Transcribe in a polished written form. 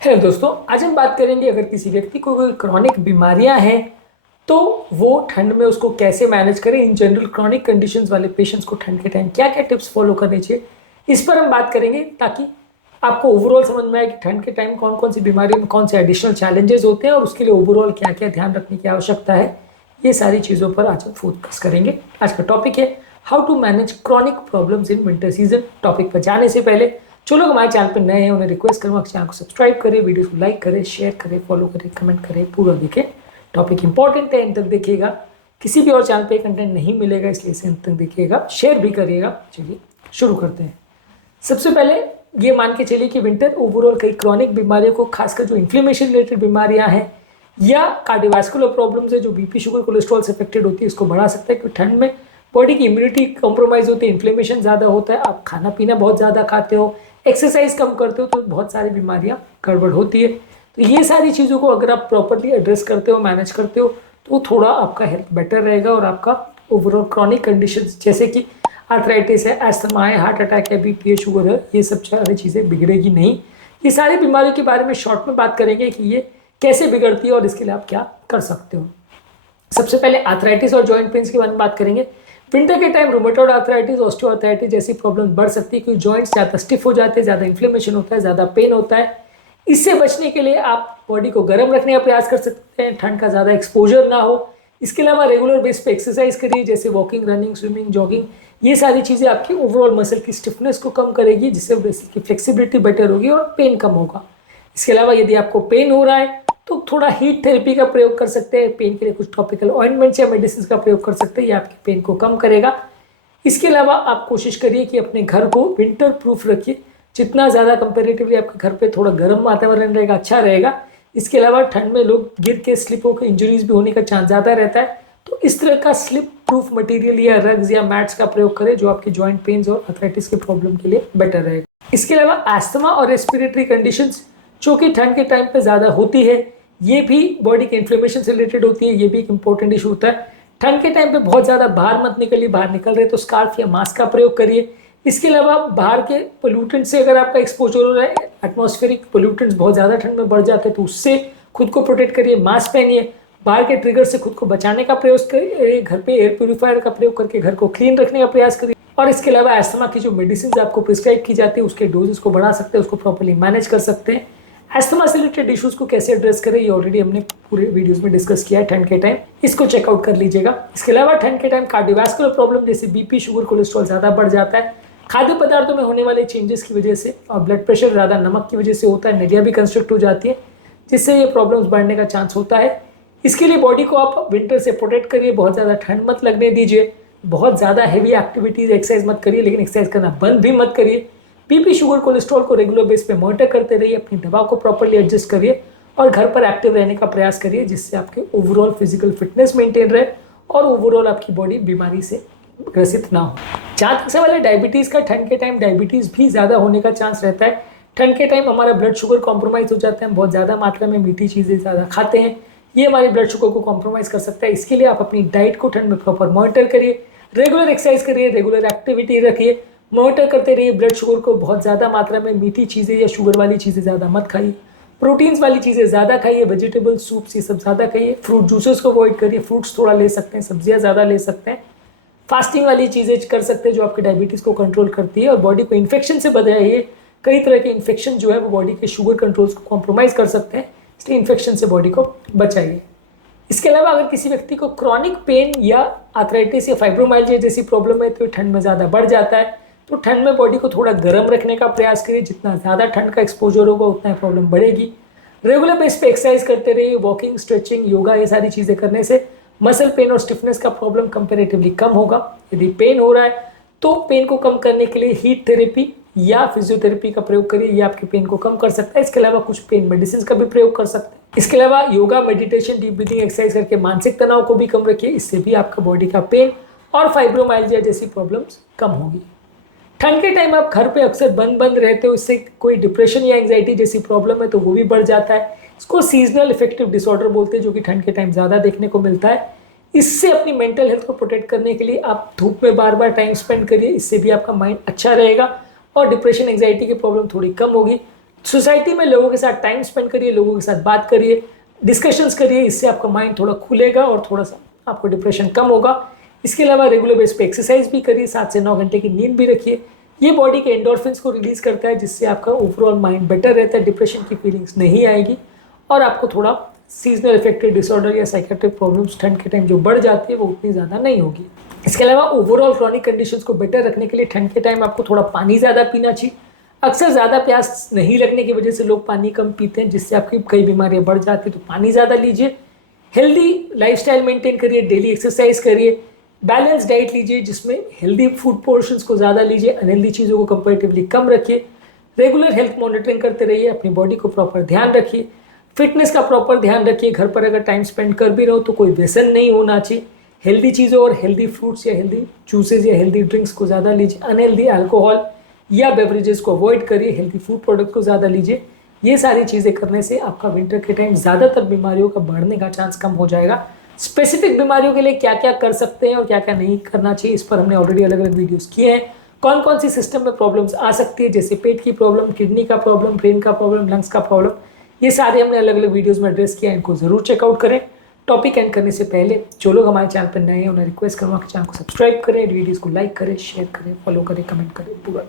Hello दोस्तों, आज हम बात करेंगे अगर किसी व्यक्ति को कोई क्रॉनिक बीमारियां हैं तो वो ठंड में उसको कैसे मैनेज करें। इन जनरल क्रॉनिक कंडीशंस वाले पेशेंट्स को ठंड के टाइम क्या क्या टिप्स फॉलो करने चाहिए, इस पर हम बात करेंगे ताकि आपको ओवरऑल समझ में आए कि ठंड के टाइम कौन कौन सी बीमारियों में कौन से एडिशनल चैलेंजेस होते हैं और उसके लिए ओवरऑल क्या क्या ध्यान रखने की आवश्यकता है। ये सारी चीज़ों पर आज हम फोकस करेंगे। आज का टॉपिक है how to manage chronic problems in winter season. Topic पर जाने से पहले जो लोग हमारे चैनल पर नए हैं उन्हें रिक्वेस्ट करूँगा चैनल को सब्सक्राइब करें, वीडियो को लाइक करें, शेयर करें, फॉलो करें, कमेंट करें, पूरा देखें। टॉपिक इंपॉर्टेंट है, अंत तक देखिएगा। किसी भी और चैनल पे कंटेंट नहीं मिलेगा, इसलिए इसे अंत तक देखिएगा, शेयर भी करिएगा। चलिए शुरू करते हैं। सबसे पहले ये मान के चलिए कि विंटर ओवरऑल कई क्रॉनिक बीमारियों को, खासकर जो इन्फ्लेमेशन रिलेटेड बीमारियां हैं या कार्डियोवास्कुलर प्रॉब्लम्स है जो बीपी, शुगर, कोलेस्ट्रॉल से अफेक्टेड होती है, इसको बढ़ा सकता है। क्योंकि ठंड में बॉडी की इम्यूनिटी कॉम्प्रोमाइज होती है, इन्फ्लेमेशन ज़्यादा होता है, आप खाना पीना बहुत ज़्यादा खाते हो, एक्सरसाइज कम करते हो, तो बहुत सारी बीमारियां गड़बड़ होती है। तो ये सारी चीज़ों को अगर आप प्रॉपरली एड्रेस करते हो, मैनेज करते हो, तो थोड़ा आपका हेल्थ बेटर रहेगा और आपका ओवरऑल क्रॉनिक कंडीशंस जैसे कि आर्थराइटिस है, एस्थमा है, हार्ट अटैक है, बीपी है, शुगर है, ये सब सारी चीज़ें बिगड़ेगी नहीं। ये सारी बीमारियों के बारे में शॉर्ट में बात करेंगे कि ये कैसे बिगड़ती है और इसके लिए आप क्या कर सकते हो। सबसे पहले आर्थराइटिस और जॉइंट पेन्स के बारे में बात करेंगे। विंटर के टाइम रूमेटॉइड आर्थराइटिस, ऑस्टियोआर्थराइटिस जैसी प्रॉब्लम बढ़ सकती है क्योंकि जॉइंट्स ज़्यादा स्टिफ हो जाते हैं, ज़्यादा इन्फ्लेमेशन होता है, ज़्यादा पेन होता है। इससे बचने के लिए आप बॉडी को गर्म रखने का प्रयास कर सकते हैं, ठंड का ज़्यादा एक्सपोजर ना हो। इसके अलावा रेगुलर बेस पे एक्सरसाइज करिए, जैसे वॉकिंग, रनिंग, स्विमिंग, जॉगिंग। ये सारी चीज़ें आपकी ओवरऑल मसल की स्टिफनेस को कम करेगी, जिससे मसल की फ्लेक्सिबिलिटी बेटर होगी और पेन कम होगा। इसके अलावा यदि आपको पेन हो रहा है तो थोड़ा हीट थेरेपी का प्रयोग कर सकते हैं। पेन के लिए कुछ टॉपिकल ऑइंटमेंट्स या मेडिसिन का प्रयोग कर सकते हैं, ये आपके पेन को कम करेगा। इसके अलावा आप कोशिश करिए कि अपने घर को विंटर प्रूफ रखिए। जितना ज़्यादा कंपेरेटिवली आपके घर पे थोड़ा गर्म वातावरण रहेगा, अच्छा रहेगा। इसके अलावा ठंड में लोग गिर के स्लिप होकर इंजरीज भी होने का चांस ज़्यादा रहता है, तो इस तरह का स्लिप प्रूफ मटेरियल या रग्स या मैट्स का प्रयोग करें जो आपके जॉइंट पेन्स और अर्थराइटिस के प्रॉब्लम के लिए बेटर रहेगा। इसके अलावा एस्थमा और रेस्पिरेटरी कंडीशंस जो कि ठंड के टाइम पे ज़्यादा होती है, ये भी बॉडी के इन्फ्लेमेशन से रिलेटेड होती है, ये भी एक इंपॉर्टेंट इशू होता है। ठंड के टाइम पे बहुत ज़्यादा बाहर मत निकलिए, बाहर निकल रहे तो स्कार्फ या मास्क का प्रयोग करिए। इसके अलावा बाहर के पोल्यूटेंट से अगर आपका एक्सपोजर हो रहा है, एटमॉस्फेरिक पोल्यूटेंट्स बहुत ज़्यादा ठंड में बढ़ जाते हैं, तो उससे खुद को प्रोटेक्ट करिए, मास्क पहनिए। बाहर के ट्रिगर से खुद को बचाने का प्रयास करिए, घर पे एयर प्योरीफायर का प्रयोग करके घर को क्लीन रखने का प्रयास करिए। और इसके अलावा एस्थमा की जो मेडिसिन आपको प्रिस्क्राइब की जाती है उसके डोजेस को बढ़ा सकते हैं, उसको प्रॉपर्ली मैनेज कर सकते हैं। एस्थमा से रिलेटेड इश्यूज को कैसे एड्रेस करें, ये ऑलरेडी हमने पूरे वीडियोस में डिस्कस किया है ठंड के टाइम, इसको चेकआउट कर लीजिएगा। इसके अलावा ठंड के टाइम कार्डियोवास्कुलर प्रॉब्लम जैसे बीपी, शुगर, कोलेस्ट्रॉल ज़्यादा बढ़ जाता है। खाद्य पदार्थों में होने वाले चेंजेस की वजह से और ब्लड प्रेशर ज़्यादा नमक की वजह से होता है, नलियाँ भी कंस्ट्रक्ट हो जाती है, जिससे ये प्रॉब्लम्स बढ़ने का चांस होता है। इसके लिए बॉडी को आप विंटर से प्रोटेक्ट करिए, बहुत ज़्यादा ठंड मत लगने दीजिए, बहुत ज़्यादा हैवी एक्टिविटीज़, एक्सरसाइज मत करिए, लेकिन एक्सरसाइज करना बंद भी मत करिए। बीपी, शुगर, कोलेस्ट्रॉल को रेगुलर बेस पे मॉनिटर करते रहिए, अपनी दवा को प्रॉपर्ली एडजस्ट करिए और घर पर एक्टिव रहने का प्रयास करिए, जिससे आपके ओवरऑल फिजिकल फिटनेस मेंटेन रहे और ओवरऑल आपकी बॉडी बीमारी से ग्रसित ना हो। जहाँ तक सवाल है डायबिटीज़ का, ठंड के टाइम डायबिटीज़ भी ज़्यादा होने का चांस रहता है। ठंड के टाइम हमारा ब्लड शुगर कॉम्प्रोमाइज़ हो जाता है, हम बहुत ज़्यादा मात्रा में मीठी चीज़ें ज़्यादा खाते हैं, ये हमारे ब्लड शुगर को कॉम्प्रोमाइज़ कर सकता है। इसके लिए आप अपनी डाइट को ठंड में प्रॉपर मॉनिटर करिए, रेगुलर एक्सरसाइज करिए, रेगुलर एक्टिविटी रखिए, मॉनिटर करते रहिए ब्लड शुगर को। बहुत ज़्यादा मात्रा में मीठी चीज़ें या शुगर वाली चीज़ें ज़्यादा मत खाइए, प्रोटीन्स वाली चीज़ें ज़्यादा खाइए, वेजिटेबल सूप्स ये सब ज़्यादा खाइए, फ्रूट जूसेस को अवॉइड करिए, फ्रूट्स थोड़ा ले सकते हैं, सब्जियाँ ज़्यादा ले सकते हैं, फास्टिंग वाली चीज़ें कर सकते हैं जो आपके डायबिटीज़ को कंट्रोल करती है और बॉडी को इन्फेक्शन से बचाइए। कई तरह के इन्फेक्शन जो है वो बॉडी के शुगर कंट्रोल्स को कॉम्प्रोमाइज़ कर सकते हैं, इसलिए इन्फेक्शन से बॉडी को बचाइए। इसके अलावा अगर किसी व्यक्ति को क्रॉनिक पेन या आर्थराइटिस या फाइब्रोमाइल्जिया जैसी प्रॉब्लम है तो ठंड में ज़्यादा बढ़ जाता है, तो ठंड में बॉडी को थोड़ा गर्म रखने का प्रयास करिए। जितना ज़्यादा ठंड का एक्सपोजर होगा उतना प्रॉब्लम बढ़ेगी। रेगुलर बेस पे एक्सरसाइज करते रहिए, वॉकिंग, स्ट्रेचिंग, योगा, ये सारी चीज़ें करने से मसल पेन और स्टिफनेस का प्रॉब्लम कंपेरेटिवली कम होगा। यदि पेन हो रहा है तो पेन को कम करने के लिए हीट थेरेपी या फिजियोथेरेपी का प्रयोग करिए, ये आपके पेन को कम कर सकता है। इसके अलावा कुछ पेन मेडिसिन का भी प्रयोग कर सकते हैं। इसके अलावा yoga, meditation, deep breathing exercise करके मानसिक तनाव को भी कम रखिए, इससे भी आपका बॉडी का पेन और फाइब्रोमाइल्जिया जैसी प्रॉब्लम्स कम होगी। ठंड के टाइम आप घर पे अक्सर बंद बंद रहते हो, इससे कोई डिप्रेशन या एंग्जाइटी जैसी प्रॉब्लम है तो वो भी बढ़ जाता है। इसको सीजनल इफेक्टिव डिसऑर्डर बोलते हैं, जो कि ठंड के टाइम ज़्यादा देखने को मिलता है। इससे अपनी मेंटल हेल्थ को प्रोटेक्ट करने के लिए आप धूप में बार बार टाइम स्पेंड करिए, इससे भी आपका माइंड अच्छा रहेगा और डिप्रेशन, एंग्जाइटी की प्रॉब्लम थोड़ी कम होगी। सोसाइटी में लोगों के साथ टाइम स्पेंड करिए, लोगों के साथ बात करिए, डिस्कशंस करिए, इससे आपका माइंड थोड़ा खुलेगा और थोड़ा सा आपको डिप्रेशन कम होगा। इसके अलावा रेगुलर बेस पे एक्सरसाइज भी करिए, 7 से 9 घंटे की नींद भी रखिए। ये बॉडी के एंडोर्फिन्स को रिलीज करता है, जिससे आपका ओवरऑल माइंड बेटर रहता है, डिप्रेशन की फीलिंग्स नहीं आएगी और आपको थोड़ा सीजनल इफेक्टिव डिसऑर्डर या साइकेट्रिक प्रॉब्लम्स ठंड के टाइम जो बढ़ जाती है वो उतनी ज़्यादा नहीं होगी। इसके अलावा ओवरऑल क्रॉनिक कंडीशंस को बेटर रखने के लिए ठंड के टाइम आपको थोड़ा पानी ज़्यादा पीना चाहिए। अक्सर ज़्यादा प्यास नहीं लगने की वजह से लोग पानी कम पीते हैं, जिससे आपकी कई बीमारियां बढ़ जाती है, तो पानी ज़्यादा लीजिए। हेल्दी लाइफस्टाइल मेंटेन करिए, डेली एक्सरसाइज करिए, बैलेंस डाइट लीजिए जिसमें हेल्दी फूड पोर्शंस को ज़्यादा लीजिए, अनहेल्दी चीज़ों को कंपेरेटिवली कम रखिए। रेगुलर हेल्थ मॉनिटरिंग करते रहिए, अपनी बॉडी को प्रॉपर ध्यान रखिए, फिटनेस का प्रॉपर ध्यान रखिए। घर पर अगर टाइम स्पेंड कर भी रहो तो कोई व्यसन नहीं होना चाहिए। हेल्दी चीज़ों और हेल्दी फ्रूट्स या हेल्दी जूसेस या हेल्दी ड्रिंक्स को ज़्यादा लीजिए। अनहेल्दी अल्कोहल या बेवरेजेस को अवॉइड करिए, हेल्दी फूड प्रोडक्ट को ज़्यादा लीजिए। ये सारी चीज़ें करने से आपका विंटर के टाइम ज़्यादातर बीमारियों का बढ़ने का चांस कम हो जाएगा। स्पेसिफिक बीमारियों के लिए क्या क्या कर सकते हैं और क्या क्या नहीं करना चाहिए, इस पर हमने ऑलरेडी अलग अलग वीडियोस किए हैं। कौन कौन सी सिस्टम में प्रॉब्लम्स आ सकती है, जैसे पेट की प्रॉब्लम, किडनी का प्रॉब्लम, ब्रेन का प्रॉब्लम, लंग्स का प्रॉब्लम, ये सारे हमने अलग अलग वीडियोज़ में एड्रेस किया है। इनको ज़रूर चेकआउट करें। टॉपिक एंड करने से पहले जो लोग हमारे चैनल पर नए हैं उन्हें रिक्वेस्ट करूँगा कि चैनल को सब्सक्राइब करें, वीडियोज़ को लाइक करें, शेयर करें, फॉलो करें, कमेंट करें, पूरा